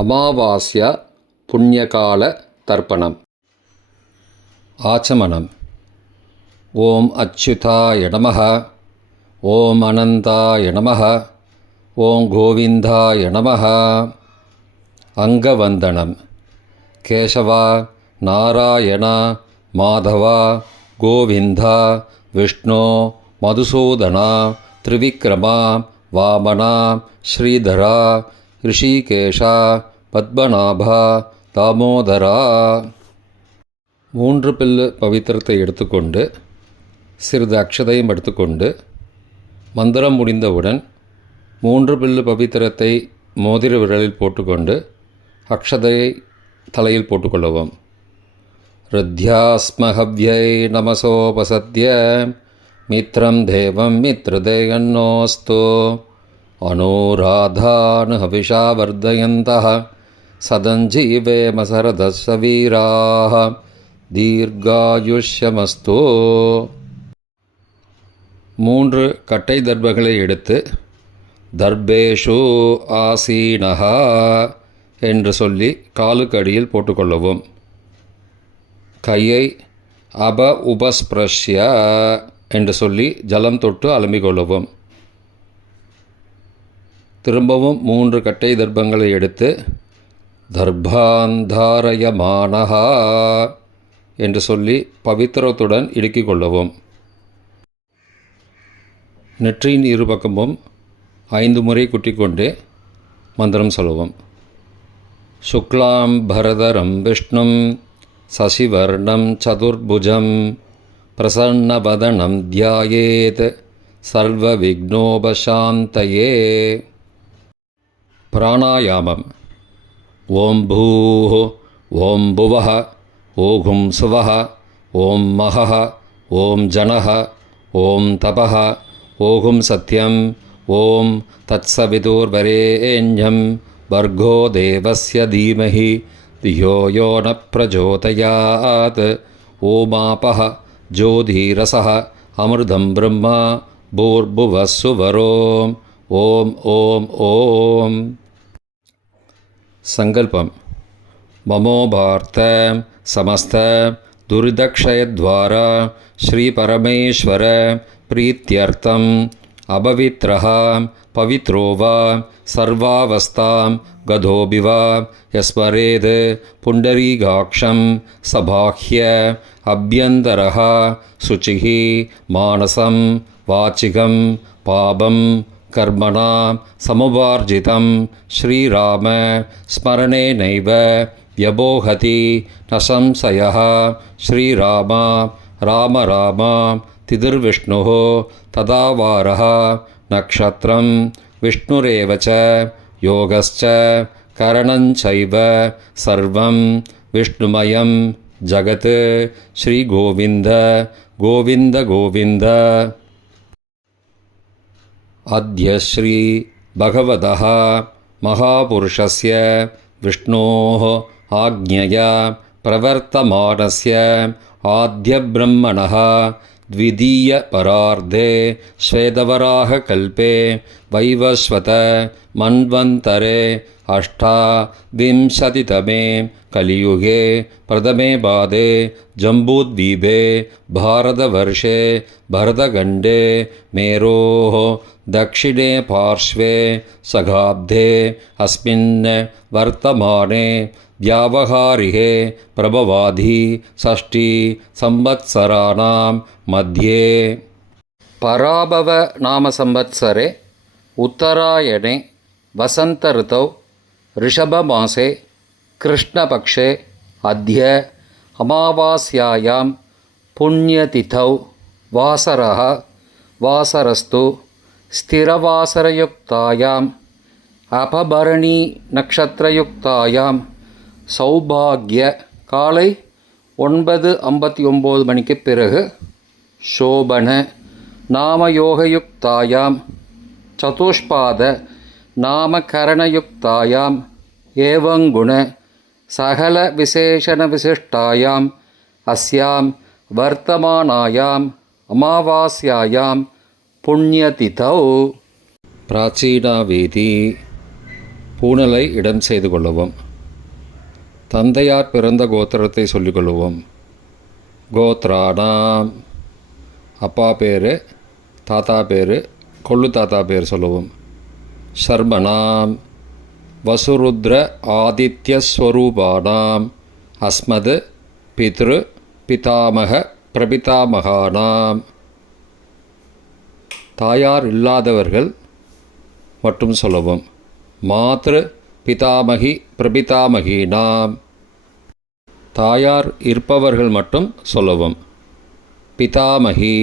அமாவாஸ்யா புண்ணியகால தர்ப்பணம். ஆச்சமனம். ஓம் அச்சுதாய நமः. ஓம் அனந்தாய நமः. ஓம் கோவிந்தாய நமः. அங்கவந்தனம். கேசவா, நாராயணா, மாதவா, கோவிந்தா, விஷ்ணு, மதுசூதனா, திரிவிக்ரமா, வாமனா, ஸ்ரீதரா, ரிஷிகேஷா, பத்மநாபா, தாமோதரா. 3 பில்லு பவித்திரத்தை எடுத்துக்கொண்டு சிறிது அக்ஷதையும் எடுத்துக்கொண்டு மந்திரம் முடிந்தவுடன் 3 பில்லு பவித்திரத்தை மோதிர விரலில் போட்டுக்கொண்டு அக்ஷதையை தலையில் போட்டுக்கொள்ளவும். ருத்யாஸ்மஹவ்யை நமசோபசத்ய மித்ரம் தேவம் மித்ரதேயன்னோஸ்து அனுராதான் ஹவிஷா வர்தயந்தः சதஞ்சீவேம சரதஸ்ஸ வீராः தீர்காயுஷ்யமஸ்து. 3 கட்டை தர்பங்களை எடுத்து தர்பேஷு ஆசீனஹா என்று சொல்லி காலுக்கு அடியில் போட்டுக்கொள்ளவும். கையை உபஸ்பிரஷ்ய என்று சொல்லி ஜலம் தொட்டு அலம்பிக்கொள்ளவும். திரும்பவும் 3 கட்டை தர்பங்களை எடுத்து தர்பாந்தாரயமானஹா என்று சொல்லி பவித்திரத்துடன் இடுக்கிக் கொள்ளவும். நெற்றியின் இருபக்கமும் 5 முறை குட்டிக்கொண்டே மந்திரம் சொல்லவும். சுக்லாம் பரதரம் விஷ்ணும் சசிவர்ணம் சதுர்புஜம் பிரசன்னவதனம் தியாயேத் சர்வ விக்னோபசாந்தயே. பிராணாயாமம். ஓம் பூः ஓம் புவः ஓம் சுவः ஓம் மகः ஓம் ஜனः ஓம் தபः ஓம் சத்யம் ஓம் தத்சவிதுர்வரேண்யம் வர்கோ தேவஸ்ய தீமஹி தியோ யோ ந பிரச்சோதயாத். ஓமாபः ஜோதிரசः அமிர்தம் பிரம்மா பூர்புவः சுவரோம். ஓம் ஓம் ஓம். சங்கல்பம். மமோபார்த்த சமஸ்த துரிதக்ஷயத்வாரா ஸ்ரீ பரமேஸ்வர பிரீத்யர்த்தம் அபவித்ரஹ பவித்ரோ வா சர்வாவஸ்தாம் கதோபிவா யஸ்மரேத் புண்டரீகாக்ஷம் சபாஹ்ய அப்யந்தரஹ சுச்சிஹி மானசம் வாச்சிகம் பாபம் கர்மணா சமுபார்ஜிதம் ஸ்ரீராம ஸ்மரணேனைவ வ்யபோஹதி ந சம்சயः. ஸ்ரீராமா ராம ராமா திதிர்விஷ்ணுः ததாவாரः நக்ஷத்ரம் விஷ்ணுரேவ ச யோகஸ்ச கரணஞ்சைவ சர்வம் விஷ்ணுமயம் ஜகத். ஸ்ரீ கோவிந்த கோவிந்த கோவிந்த. அத்ய ஸ்ரீ பகவதः மகாபுருஷஸ்ய விஷ்ணோः ஆக்ஞயா பிரவர்த்தமானஸ்ய ஆத்யப்ரம்மணः த்விதீய பரார்த்தே ஸ்வேதவராக கல்பே வைவஸ்வத மன்வந்தரே அஷ்டாவிம்சதிதமே கலியுகே பிரதமே பாதே ஜம்பூத்வீபே பாரதவர்ஷே பரதகண்டே மேரோः दक्षिणे पार्श्वे सगाब्धे अस्मिन् वर्तमाने व्यावहारिके प्रभवाधि षष्ठी संवत्सराणां मध्ये. पराभव नाम संवत्सरे उत्तरायणे वसंत ऋतौ ऋषभमासे कृष्णपक्षे अद्य अमावास्यायां पुण्यतिथौ वासरः वासरस्तु स्थिरवासरयुक्तायाम् अपभरणी नक्षत्रयुक्तायां சௌபாக்ய காலை 9:59 மணிக்கு பிறகு சோபன நாமயோகயுக்தாயாம் சதுஷ்பாத நாமகரணயுக்தாயாம் ஏவங்குண சகல விசேஷண விசிஷ்டாயாம் அஸ்யாம் வர்த்தமானாயாம் அமாவாஸ்யாயாம் புண்ணியதிதௌ. பிராச்சீனா வேதி பூணலை இடம் செய்து கொள்ளவும். தந்தையார் பிறந்த கோத்திரத்தை சொல்லிக்கொள்ளுவோம். கோத்ராணாம், அப்பா பேர், தாத்தா பேர், கொள்ளு தாத்தா பேர் சொல்லுவோம். சர்மணாம், வசுருத்ர ஆதித்யஸ்வரூபானாம் அஸ்மது பித்ரு பிதாமக பிரபிதாமகானாம். தாயார் இல்லாதவர்கள் மட்டும் சொல்லவும். மாத்ரு பிதாமகி பிரபிதாமகீனாம். தாயார் இருப்பவர்கள் மட்டும் சொல்லவும். பிதாமகி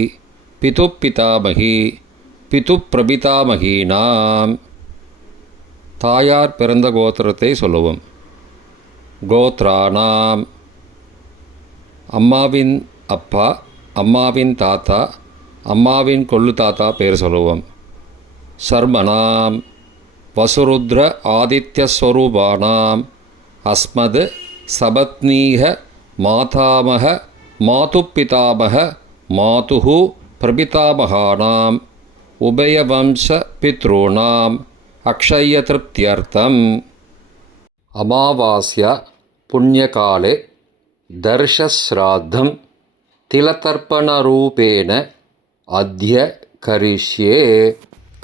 பிது பிதாமகி பிது பிரபிதாமகீனாம். தாயார் பிறந்த கோத்திரத்தை சொல்லவும். கோத்ராணாம், அம்மாவின் அப்பா, அம்மாவின் தாத்தா, அம்மாவின் கொள்ளு தாத்தா பேர் சொல்லுவோம். சர்மணாம், வசுருத்ர ஆதித்யஸ்வரூபானாம் அஸ்மது சபத்னீக மாதாமக மாதுப்பிதாமக மாதுஹு பிரபிதாமகானாம் உபயவம்ச பித்ருணாம் அக்ஷயத்ருப்தியர்த்தம். அமாவாஸ்யா புண்ணியகாலே தர்ஷஸ்ராத்தம் திலதர்ப்பணரூபேண அத்ய கரிஷ்யே.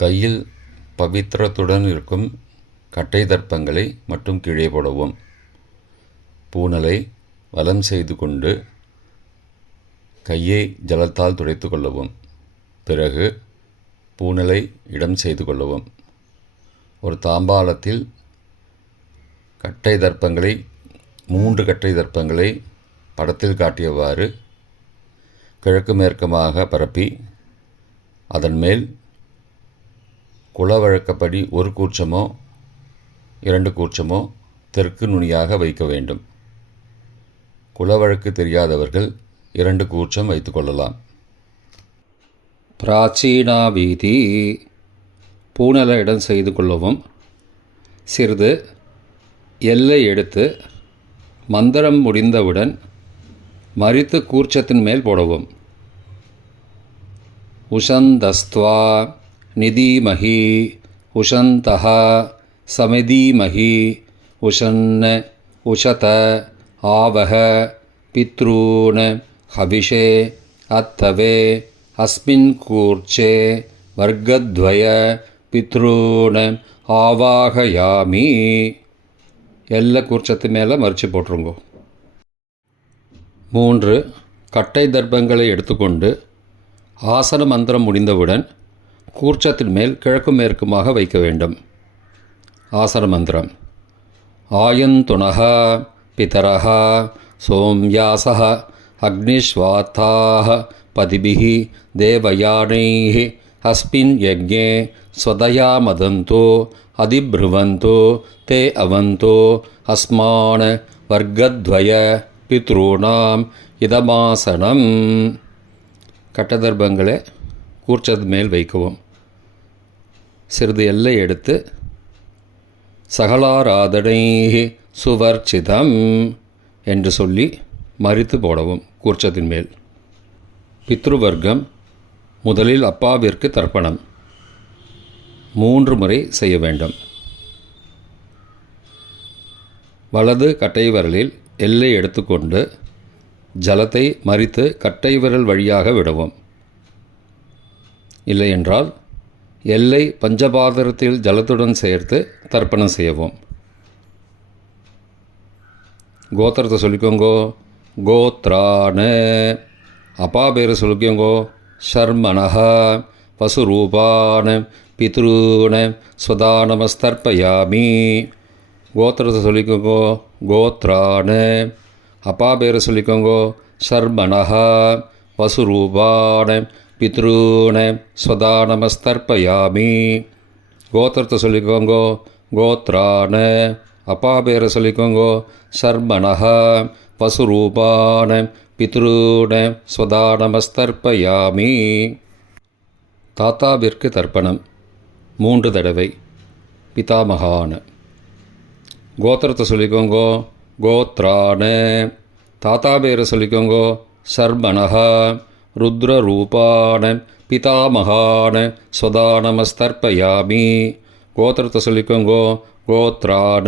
கையில் பவித்திரத்துடன் இருக்கும் கட்டை தர்ப்பங்களை மட்டும் கீழே போடவும். பூணலை வலம் செய்து கொண்டு கையை ஜலத்தால் துடைத்து கொள்ளவும். பிறகு பூணலை இடம் செய்து கொள்ளவும். ஒரு தாம்பாளத்தில் கட்டை தர்ப்பங்களை 3 கட்டை தர்ப்பங்களை படத்தில் காட்டியவாறு கிழக்கு மேற்கமாக பரப்பி அதன் மேல் குலவழக்கப்படி 1 கூர்ச்சமோ 2 கூர்ச்சமோ தெற்கு நுனியாக வைக்க வேண்டும். குலவழக்கு தெரியாதவர்கள் 2 கூர்ச்சம் வைத்து கொள்ளலாம். பிராச்சீனா வீதி, பூணலை இடம் செய்து கொள்ளவும். சிறிது எல்லை எடுத்து மந்திரம் முடிந்தவுடன் மரித்து கூர்ச்சத்தின் மேல் போடவும். உஷந்தஸ்த்வா நிதீமஹி உஷந்தஹ சமிதீமஹி உஷன்ன உஷத ஆவஹ பித்ரூன் ஹவிஷே அத்தவே அஸ்மின் கூர்ச்சே வர்க்கத்வய பித்ரூன் ஆவாகயாமி. எல்லா கூர்ச்சத்து மேலே மறித்து போட்டுருங்கோ. 3 கட்டை தர்ப்பங்களை எடுத்துக்கொண்டு ஆசன மந்திரம் முடிந்தவுடன் கூர்ச்சத்தின் மேல் கிழக்கு மேற்குமாக வைக்க வேண்டும். ஆசன மந்திரம். ஆயந்துணஹ பிதரஹ சோம்யாசஹ அக்னிஸ்வாத்தாஹ பதிபிஹி தேவயானைஹி அஸ்மின் யஜ்ஞே ஸ்வதயா மதந்தோ அதிப்ருவந்தோ தே அவந்தோ அஸ்மான வர்க்கத்வய பித்ருணாம் இதமாசனம். கட்டதர்ப்பங்களை கூர்ச்சது மேல் வைக்கவும். சிறிது எல்லை எடுத்து சகலாராதனை சுவர்ச்சிதம் என்று சொல்லி மறித்து போடவும் கூர்ச்சத்தின் மேல். பித்ருவர்க்கம். முதலில் அப்பாவிற்கு தர்ப்பணம் 3 முறை செய்ய வேண்டும். வலது கட்டை விரலில் எல்லை எடுத்துக்கொண்டு ஜலத்தை மறித்து கட்டை விரல் வழியாக விடவும். இல்லையென்றால் எல்லை பஞ்சபாத்திரத்தில் ஜலத்துடன் சேர்த்து தர்ப்பணம் செய்யவும். கோத்திரத்தை சொல்லிக்கோங்கோ. கோத்ரான, அப்பா பேர் சொல்லிக்கோங்கோ. ஷர்மணஹ வசுரூபான பித்ருன ஸ்வதானமஸ்தர்ப்பயாமி. கோத்திரத்தை சொல்லிக்கோங்கோ. கோத்ரான, அப்பா பேர் சொல்லிக்கோங்கோ. ஷர்மணஹ வசுரூபான பித்ருன ஸ்வதானமஸ்தர்ப்பயாமி. கோத்திரத்தை சொல்லிக்கோங்கோ. கோத்ரான, அப்பா பேரை சொல்லிக்கோங்கோ. ஷர்மணஹ வசுரூபான பித்ருன ஸ்வதானமஸ்தர்ப்பயாமி. தாத்தாவிற்கு தர்ப்பணம் 3 தடவை. பிதாமகான. கோத்திரத்தை சொல்லிக்கோங்கோ. கோத்ரான, தாத்தா பேரை சொல்லிக்கோங்கோ. ஷர்மணஹ ருத்ரரூபான பிதாமகான ஸ்வதானமஸ்தர்ப்பயாமி. கோத்திரத்தை சொல்லிக்கோங்கோ. கோத்ரான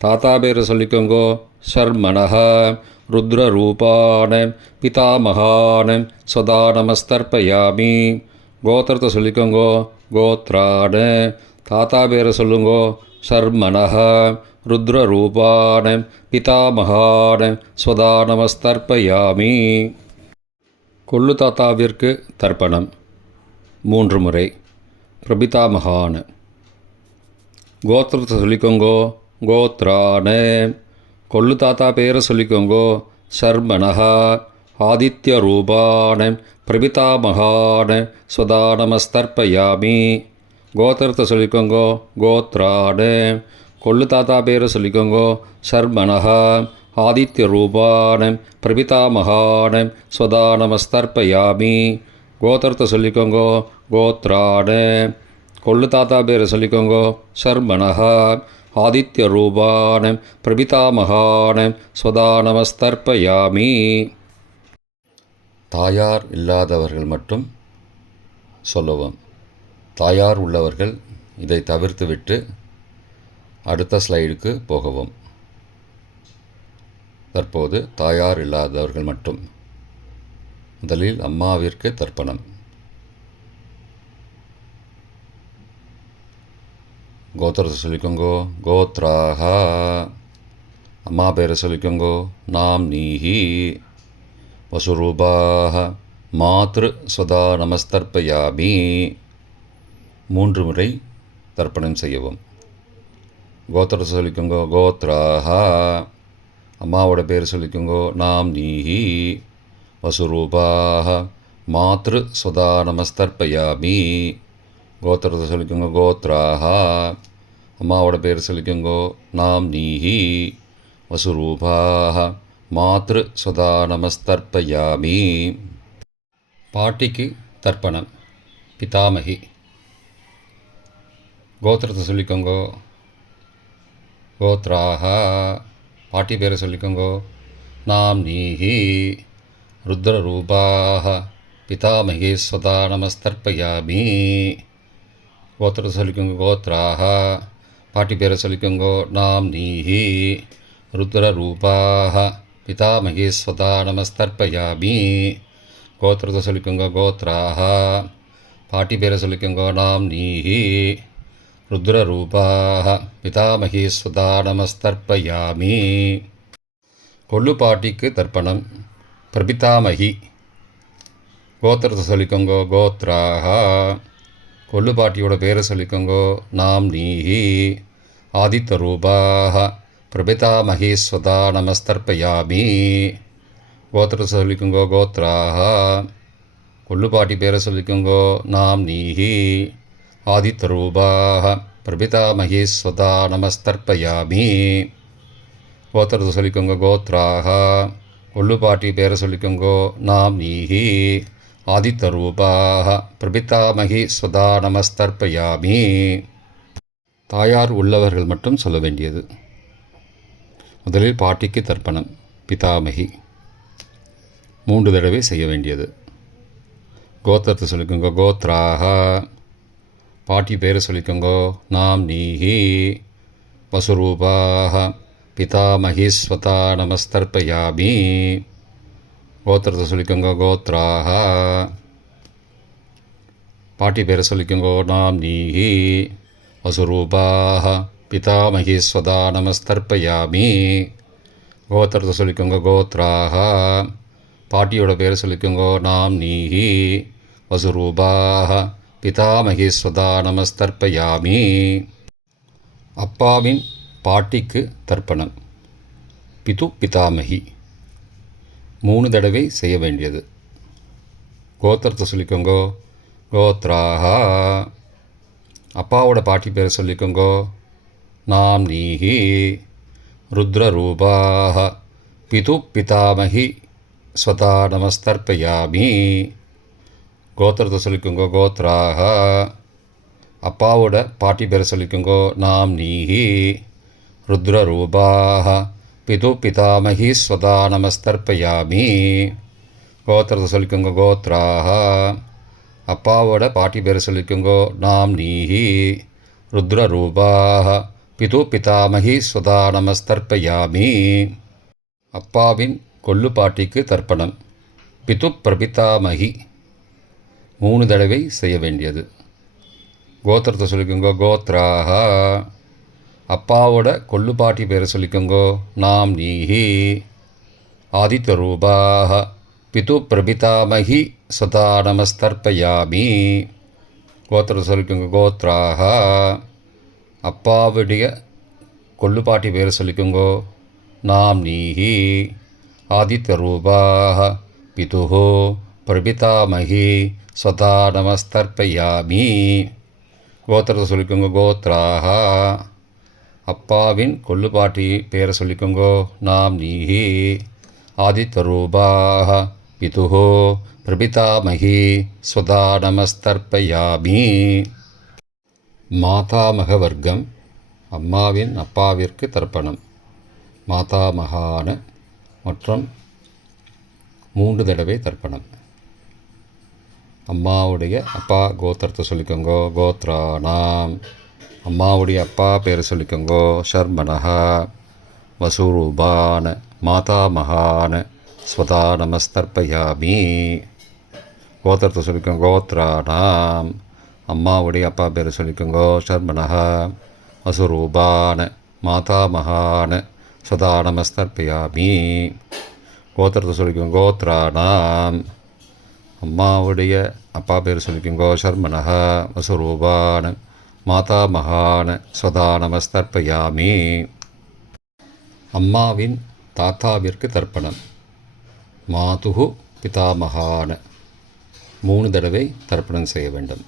தாத்தா பேரை சொல்லிக்கோங்கோ ஷர்மணஹ ருத்ரரூபான பிதாமகான சதா நமஸ்தர்ப்பயாமி. கோத்திரத்தை சொல்லிக்கோங்கோ கோத்ரான தாத்தா பேரை சொல்லுங்கோ ஷர்மணஹ ருத்ரரூபான பிதாமகான ஸ்வதா நமஸ்தர்ப்பயாமி. கொள்ளு தாத்தாவிற்கு தர்ப்பணம் 3 முறை. பிரபிதாமகான கோத்திரத்தை சொல்லிக்கோங்கோ கோத்ரான கொள்ளு தாத்தா பேரை சொல்லிக்கோங்கோ ஷர்மணஹ ஆதித்ய ரூபான பிரபிதாமகான ஸ்வதா நமஸ்தர்ப்பயாமி. கோத்திரத்தை சொல்லிக்கோங்கோ கோத்ரான கொள்ளு தாத்தா பேரை சொல்லிக்கோங்கோ ஷர்மணஹ ஆதித்ய ரூபான பிரபிதாமகான ஸ்வதா நமஸ்தர்ப்பயாமி. கோத்திரத்தை சொல்லிக்கோங்கோ கோத்ரான கொள்ளு தாத்தா பேரை சொல்லிக்கோங்கோ ஷர்மணஹ ஆதித்ய ரூபான பிரபிதாமகான ஸ்வதா நமஸ்தர்ப்பயாமி. தாயார் இல்லாதவர்கள் மட்டும் சொல்லவும். தாயார் உள்ளவர்கள் இதை தவிர்த்துவிட்டு அடுத்த ஸ்லைடுக்கு போகவும். தற்போது தாயார் இல்லாதவர்கள் மட்டும். முதலில் அம்மாவிற்கு தர்ப்பணம். கோத்திரத்தை சொல்லிக்கோங்கோ கோத்ராக அம்மா பேரை சொல்லிக்கோங்கோ நாம் நீஹி வசுரூபாக மாத்ரு ஸ்வதா நமஸ்தர்ப்பயாமி. 3 முறை தர்ப்பணம் செய்யவும். கோத்திரத்தை சொல்லிக்கோங்கோ கோத்ராக அம்மாவோட பேர் சொல்லிக்கோங்கோ நாம் நீஹி வசுரூபாக மாத்ரு ஸ்வதா நமஸ்தர்ப்பயாமி. கோத்திரத்தை சொல்லிக்கோங்க கோத்ராக அம்மாவோட பேர் சொல்லிக்கோங்கோ நாம் நீஹி வசுரூபாக மாத்ரு ஸ்வதா நமஸ்தர்ப்பயாமி. பாட்டிக்கு தர்ப்பணம். பிதாமகி கோத்திரத்தை சொல்லிக்கோங்கோ கோத்ராக பாட்டி பேரை சொல்லிக்கோங்கோ நாம் நீஹி ருத்ரரூபாக பிதாமகி ஸ்வதா நமஸ்தர்ப்பயாமி. கோத்திரத்தை சொல்லிக்கோங்க கோத்ராக பாட்டி பேரை சொல்லிக்கோங்கோ நாம் நீஹி ருத்ரரூபாக பிதாமகி ஸ்வதா நமஸ்தர்ப்பயாமி. கோத்திரத்தை சொல்லிக்கோங்க கோத்ராக பாட்டி பேரை சொல்லிக்கோங்கோ நாம் நீஹி ருத்ரரூபாக பிதாமகி ஸ்வதா நமஸ்தர்ப்பயாமி. கொள்ளு பாட்டிக்கு தர்ப்பணம். பிரபிதாமகி கோத்திரத்தை சொல்லிக்கோங்கோ கோத்ராக கொள்ளு பாட்டியோட பேரை சொல்லிக்கோங்கோ நாம் நீஹி ஆதித்ய ரூபாக பிரபிதாமகி ஸ்வதா நமஸ்தர்ப்பயாமி. கோத்திரத்தை சொல்லிக்கோங்கோ கோத்ராக கொள்ளு பாட்டி பேரை சொல்லிக்கோங்கோ நாம் நீஹி ஆதித்ய ரூபாக பிரபிதாமகி ஸ்வதா நமஸ்தர்ப்பயாமி. கோத்திரத்தை சொல்லிக்கோங்க கோத்ராக கொள்ளு பாட்டி பேரை சொல்லிக்கோங்கோ நாம் நீஹி ஆதித்ய ரூபாக பிரபிதாமகி ஸ்வதா நமஸ்தர்ப்பயாமி. தாயார் உள்ளவர்கள் மட்டும் சொல்ல வேண்டியது. முதலில் பாட்டிக்கு தர்ப்பணம். பிதாமகி 3 தடவை செய்ய வேண்டியது. கோத்திரத்தை சொல்லிக்கோங்க கோத்ராக பாட்டி பேரை சொல்லிக்கோங்கோ நாம் நீஹி வசுரூபாக பிதாமகி ஸ்வதா நமஸ்தர்ப்பயாமி. கோத்திரத்தை சொல்லிக்கோங்க கோத்ராக பாட்டி பேரை சொல்லிக்கோங்கோ நாம் நீஹி வசுரூபாக பிதாமகி ஸ்வதா நமஸ்தர்ப்பயாமி. கோத்திரத்தை சொல்லிக்கோங்க கோத்ராக பாட்டியோட பேரை சொல்லிக்கோங்கோ நாம் நீஹி வசுரூபாக பிதாமகி ஸ்வதா நமஸ்தர்ப்பயாமி. அப்பாவின் பாட்டிக்கு தர்ப்பணம். பிது பிதாமகி 3 தடவை செய்ய வேண்டியது. கோத்திரத்தை சொல்லிக்கோங்கோ கோத்ராக அப்பாவோட பாட்டி பேரை சொல்லிக்கோங்கோ நாம் நீஹி ருத்ரரூபாக பிது பிதாமகி ஸ்வதா நமஸ்தர்ப்பயாமி. கோத்திரத்தை சொல்லிக்கோங்கோ கோத்ராக அப்பாவோட பாட்டி பேரை சொல்லிக்கோங்கோ நாம் நீஹி ருத்ரரூபாக பிது பிதாமகி ஸ்வதா நமஸ்தர்ப்பயாமி. கோத்திரத்தை சொல்லிக்கோங்க கோத்ராக அப்பாவோட பாட்டி பேரை சொல்லிக்கோங்கோ நாம் நீஹி ருத்ரரூபாக பிது பிதாமகி ஸ்வதா நமஸ்தர்ப்பயாமி. அப்பாவின் கொள்ளு பாட்டிக்கு தர்ப்பணம். பிது பிரபிதாமகி 3 தடவை செய்ய வேண்டியது. கோத்திரத்தை சொல்லிக்கோங்க. கோத்ராக. அப்பாவோட கொள்ளு பாட்டி பேரை சொல்லிக்கோங்கோ. நாம் நீஹி. ஆதித்யரூபாக. பிது பிரபிதாமகி ஸ்வதா நமஸ்தர்ப்பயாமி. கோத்திரத்தை சொல்லிக்கோங்க. கோத்ராக. அப்பாவுடைய கொள்ளுப்பாட்டி பேரை சொல்லிக்கோங்கோ. நாம் நீஹி. ஆதித்யரூபாக. பிதுஹோ பிரபிதாமகி ஸ்வதா நமஸ்தர்ப்பயாமி. கோத்திரத்தை சொல்லிக்கோங்க. கோத்ராக. அப்பாவின் கொள்ளுப்பாட்டி பேரை சொல்லிக்கோங்கோ. நாம் நீஹி. ஆதித்யரூபாக. பிதுஹோ பிரபிதாமகி ஸ்வதா நமஸ்தர்ப்பயாமி. மாதாமக வர்க்கம். அம்மாவின் அப்பாவிற்கு தர்ப்பணம். மாதாமகான மற்றும் 3 தடவை தர்ப்பணம். அம்மாவுடைய அப்பா கோத்திரத்தை சொல்லிக்கோங்கோ. கோத்ரானாம். அம்மாவுடைய அப்பா பேரை சொல்லிக்கோங்கோ. ஷர்மனஹா. வசூரூபான மாதாமகான ஸ்வதா நமஸ்தர்ப்பயாமி. கோத்திரத்தை சொல்லிக்கோங்க. கோத்ரானாம். அம்மாவுடைய அப்பா பேரை சொல்லிக்கோங்கோ. ஷர்மனஹா. வசுரூபான மாதாமகான ஸ்வதா நமஸ்தர்ப்பயாமி. கோத்திரத்தை சொல்லிக்கோங்க. கோத்ரானாம். அம்மாவுடைய அப்பா பேர் சொல்லிக்கோங்கோ. ஷர்மனஹா. வசுரூபான மாதாமகான ஸ்வதா நமஸ்தர்ப்பயாமி. அம்மாவின் தாத்தாவிற்கு தர்ப்பணம். மாதுகு பிதாமகான 3 தடவை தர்ப்பணம் செய்ய வேண்டும்.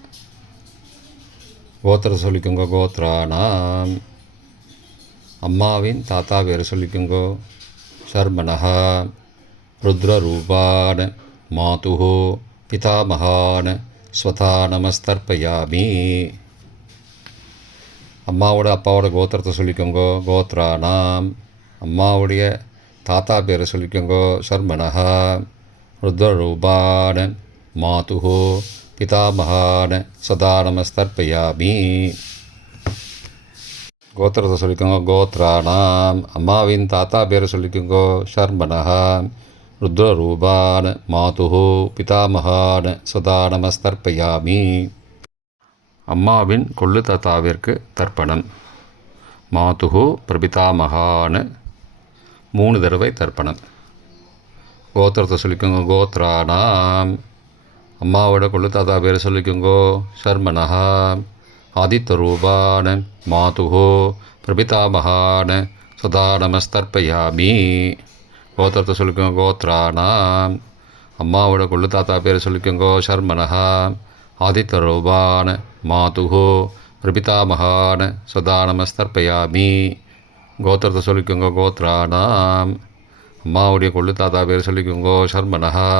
கோத்திரத்தை சொல்லிக்கோங்க. கோத்ரானாம். அம்மாவின் தாத்தா பேரை சொல்லிக்கோங்கோ. ஷர்மனஹா. ருத்ரரூபான மாதுஹோ பிதாமகான ஸ்வதா நமஸ்தர்ப்பயாமி. அம்மாவோட அப்பாவோட கோத்திரத்தை சொல்லிக்கோங்கோ. கோத்ரானாம். அம்மாவுடைய தாத்தா பேரை சொல்லிக்கோங்கோ. ஷர்மனஹா. ருத்ரரூபான மாதுஹோ பிதாமகான சதா நமஸ்தர்ப்பயாமி. கோத்திரத்தை சொல்லிக்கோங்க. கோத்ரானாம். அம்மாவின் தாத்தா பேரை சொல்லிக்கோங்கோ. ஷர்மனஹா. ருத்ரரூபான மாதுஹோ பிதாமகான சதா நமஸ்தர்ப்பயாமி. அம்மாவின் கொள்ளு தாத்தாவிற்கு தர்ப்பணம். மாதுஹோ பிரபிதாமகான 3 தடவை தர்ப்பணம். கோத்திரத்தை சொல்லிக்கோங்க. கோத்ரானாம். அம்மாவோட கொள்ளு தாத்தா பேரை சொல்லிக்கோங்கோ. ஷர்மனஹா. ஆதித்யரூபான மாதுஹோ பிரபிதாமகான சதா நமஸ்தர்ப்பயாமி. கோத்திரத்தை சொல்லிக்கோங்க. கோத்ரானாம். அம்மாவோட கொள்ளு தாத்தா பேரை சொல்லிக்கோங்கோ. ஷர்மனஹா. ஆதித்யரூபான மாதுஹோ பிரபிதாமகான சதா நமஸ்தர்ப்பயாமி. கோத்திரத்தை சொல்லிக்கோங்க. கோத்ரானாம். அம்மாவுடைய கொள்ளு தாத்தா பேரை சொல்லிக்கோங்கோ. ஷர்மனஹா.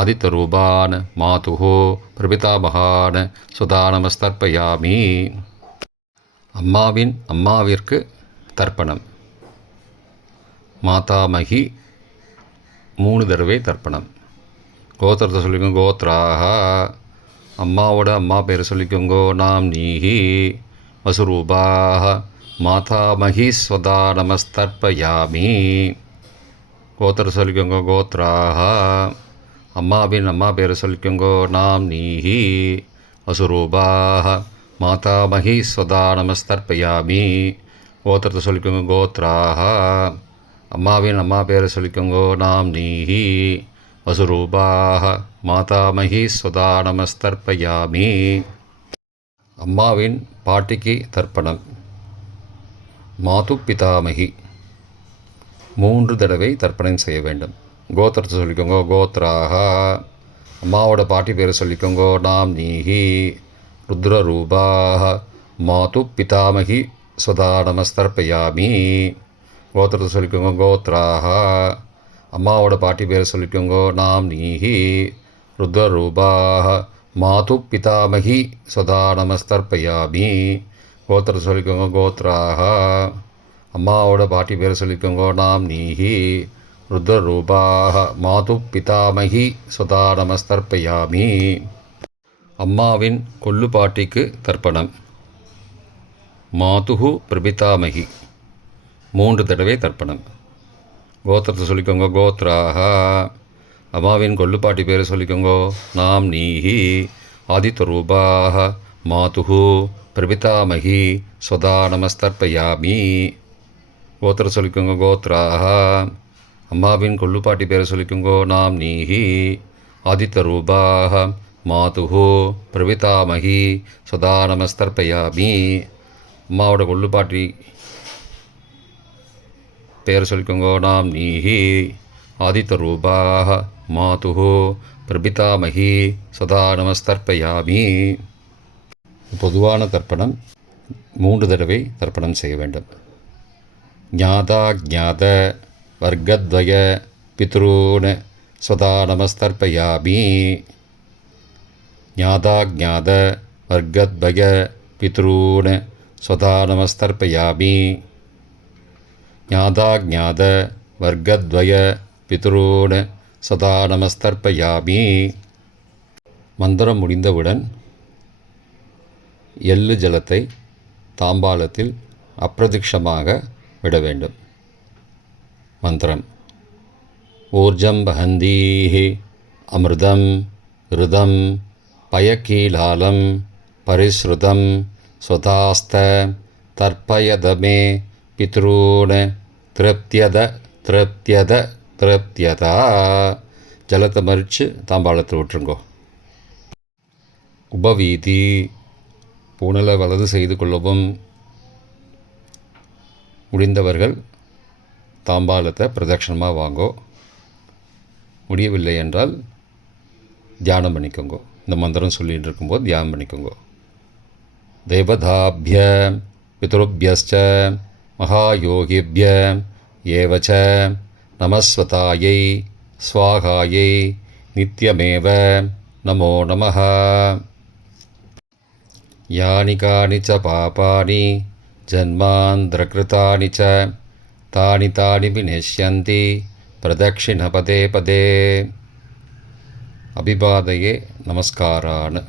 ஆதித்யரூபான மாதுஹோ பிரபிதாமகான சதா நமஸ்தர்ப்பயாமி. அம்மாவின் அம்மாவிற்கு தர்ப்பணம். மாதாமகி 3 தடவை தர்ப்பணம். கோத்திரத்தை சொல்லிக்கோங்க. கோத்ராக. அம்மாவோட அம்மா பேரை சொல்லிக்கோங்கோ. நாம் நீஹி. வசுரூபாக. மாதாமகி ஸ்வதா நமஸ்தர்ப்பயாமி. கோத்திரத்தை சொல்லிக்கோங்க. கோத்ராக. அம்மாவின் அம்மா பேரை சொல்லிக்கோங்கோ. நாம் நீஹி. வசுரூபாக. மாதாமகி ஸ்வதா நமஸ்தர்ப்பயாமி. கோத்திரத்தை சொல்லிக்கோங்க. கோத்ராக. அம்மாவின் அம்மா பேரை சொல்லிக்கோங்கோ. நாம் நீஹி. வசுரூபாக. மாதாமகி ஸ்வதா நமஸ்தர்ப்பயாமி. அம்மாவின் பாட்டிக்கு தர்ப்பணம். மாது பிதாமகி 3 தடவை தர்ப்பணம் செய்ய வேண்டும். கோத்திரத்தை சொல்லிக்கோங்க. கோத்ராக. அம்மாவோட பாட்டி பேரை சொல்லிக்கோங்கோ. நாம் நீஹி. ருத்ரரூபாக. மாது பிதாமகி ஸ்வதா நமஸ்தர்ப்பயாமி. கோத்திரத்தை சொல்லிக்கோங்க. கோத்ராக. அம்மாவோட பாட்டி பேரை சொல்லிக்கோங்கோ. நாம் நீஹி. ருத்ரரூபாக. மாது பிதாமகி ஸ்வதா நமஸ்தர்ப்பயாமி. கோத்திரத்தை சொல்லிக்கோங்க. கோத்ராக. அம்மாவோட பாட்டி பேரை சொல்லிக்கோங்கோ. நாம் நீஹி. ருத்ரரூபாக. மாது பிதாமகி ஸ்வதா நமஸ்தர்ப்பயாமி. அம்மாவின் கொள்ளு பாட்டிக்கு தர்ப்பணம். மாதுஹு பிரபிதாமகி 3 தடவை தர்ப்பணம். கோத்திரத்தை சொல்லிக்கோங்க. கோத்ராஹ. அம்மாவின் கொல்லுப்பாட்டி பேரை சொல்லிக்கோங்க. நாம் நீஹி ஆதித்யரூபாஹ மாதுஹு பிரபிதாமகி ஸ்வதா நமஸ்தர்ப்பயாமி. கோத்திரம் சொல்லிக்கோங்க. கோத்ராஹ. அம்மாவின் கொல்லுப்பாட்டி பேரை சொல்லிக்கோங்க. நாம் நீஹி ஆதித்யரூபாஹ மாதுஹு பிரபிதாமகி ஸ்வதா நமஸ்தர்ப்பயாமி. அம்மாவோட கொல்லுப்பாட்டி பேரை சொல்லிக்கோங்க. நாம் நீஹி ஆதித்யரூபாஹ மாதுஹு பிரபிதாமகி சதா நமஸ்தர்ப்பயாமி. பொதுவான தர்ப்பணம் 3 தடவை தர்ப்பணம் செய்ய வேண்டும். ஞாதா ஞாத வர்க்கத்வய பித்ரூன் சதா நமஸ்தர்ப்பயாமி. ஞாதா ஞாத வர்க்கத்வய பித்ரூன் சதா நமஸ்தர்ப்பயாமி. ஞாதா ஞாத வர்க்கத்வய பித்ரூன் சதா நமஸ்தர்ப்பயாமி. மந்திரம் முடிந்தவுடன் எள்ளு ஜலத்தை தாம்பாளத்தில் அப்பிரதிக்ஷமாக விட வேண்டும். மந்திரம். ஊர்ஜம் வஹந்தீஹி அமிர்தம் ருதம் பயக்கீலாலம் பரிஸ்ருதம் ஸ்வதாஸ்த தர்ப்பயதமே பித்ரூன் திருப்தியத திருப்தியத திருப்தியதா. ஜலத்தை மறித்து தாம்பாளத்தில் விட்டுருங்கோ. உபவீதி. பூணலை வலது செய்து கொள்ளவும். முடிந்தவர்கள் தாம்பாளத்தை பிரதட்சணமாக வாங்கோ. முடியவில்லை என்றால் தியானம் பண்ணிக்கோங்க. இந்த மந்திரம் சொல்லிகிட்டு இருக்கும்போது தியானம் பண்ணிக்கோங்க. தேவதாபிய பித்ருபியஸ்ச மகாயோகிபிய ஏவச்ச நமஸ்வதாயை ஸ்வாகாயை நித்யமேவ நமோ நமः. யானி கானி ச பாபானி ஜன்மாந்திரகிருதானி ச தானி தானி விநஷ்யந்தி பிரதக்ஷிண பதே பதே. அபிபாதையே நமஸ்காரான்னு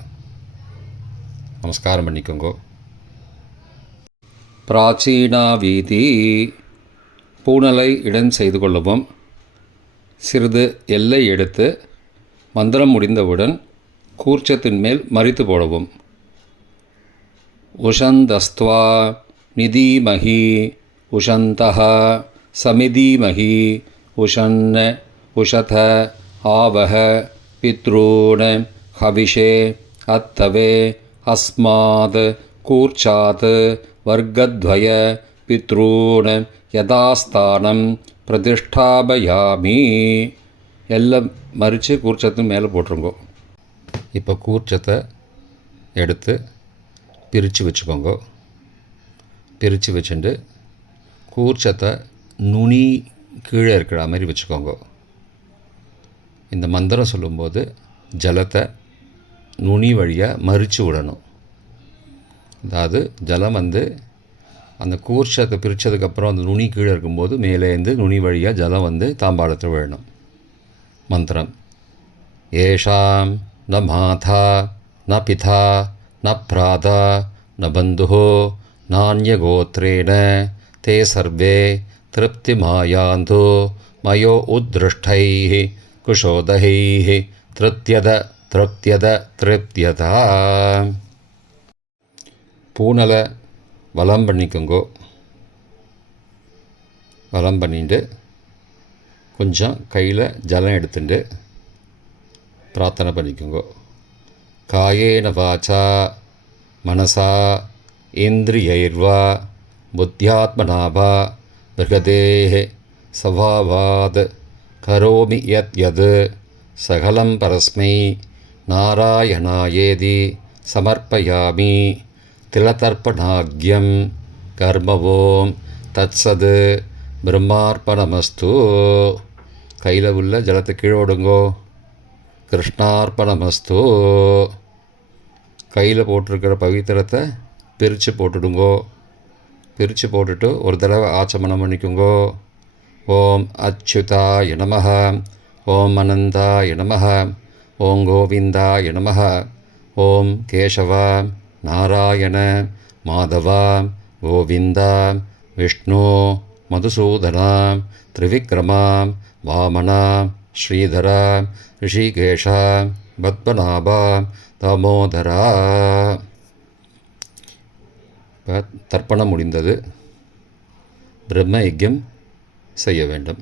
நமஸ்காரம் பண்ணிக்கோங்க. பிராச்சீனா வீதி. பூணலை இடம் செய்து கொள்ளவும். சிறிது எல்லை எடுத்து மந்திரம் முடிந்தவுடன் கூர்ச்சத்தின் மேல் மறித்து போடவும். உஷந்தஸ்த்வா நிதீமஹி உஷந்தஹ சமிதீமஹி உஷன்ன உஷத ஆவஹ பித்ரூன் ஹவிஷே அத்தவே அஸ்மாத் கூர்ச்சாத் வர்க்கத்வய பித்ரூன் யதாஸ்தானம் பிரதிஷ்டாபயாமி. எல்லாம் மறித்து கூர்ச்சத்து மேலே போட்டுருங்கோ. இப்போ கூர்ச்சத்தை எடுத்து பிரித்து வச்சுக்கோங்க. பிரித்து வச்சுட்டு கூர்ச்சத்தை நுனி கீழே இருக்கிற மாதிரி வச்சுக்கோங்க. இந்த மந்திரம் சொல்லும்போது ஜலத்தை நுனி வழியாக மறித்து விடணும். அதாவது ஜலம் அந்த கூர்ச்சத்தை பிரித்ததுக்கப்புறம் அந்த நுனி கீழே இருக்கும்போது மேலேருந்து நுனி வழியாக ஜலம் தாம்பாளத்தில் விழணும். மந்திரம். ஏஷாம் ந மாதா ந பிதா ந பிராதா ந பந்துஹோ நான்யகோத்ரேண தே சர்வே திருப்திமாயாந்து மயோ உத்ருஷ்டைः குஷோதகைः திருப்தியத திருப்தியத திருப்தியதா. பூணலை வலம் பண்ணிக்கோங்கோ. வலம் பண்ணிட்டு கொஞ்சம் கையில் ஜலம் எடுத்துட்டு பிரார்த்தனை பண்ணிக்கோங்கோ. காயேன வாச்சா மனசா இந்திரியைர்வா புத்தியாத்மனாவா பிருகதேஹ சவாவாத் கரோமி யத் யத் சகலம் பரஸ்மை நாராயணாயேதி சமர்ப்பயாமி. திலதர்ப்பணாக்யம் கர்மவோம் தத்சத் பிரம்மார்ப்பணமஸ்து. கையில் உள்ள ஜலத்தை கீழே விடுங்கோ. கிருஷ்ணார்ப்பணமஸ்து. கையில் போட்டிருக்கிற பவித்திரத்தை பிரித்து போட்டுடுங்கோ. பிரித்து போட்டுட்டு ஒரு தடவை ஆச்சமனம் பண்ணிக்கோங்கோ. ஓம் அச்சுதாய நமஹ, ஓம் அனந்தாய நமஹ, ஓம் கோவிந்தாய நமஹ, ஓம் கேசவ நாராயண மாதவ கோவிந்தா விஷ்ணு மதுசூதனா திரிவிக்ரமா வாமனா ஸ்ரீதரா ரிஷிகேஷா பத்மநாபா தாமோதரா. இப்போ தர்ப்பணம் முடிந்தது. பிரம்ம யஜ்யம் செய்ய வேண்டும்.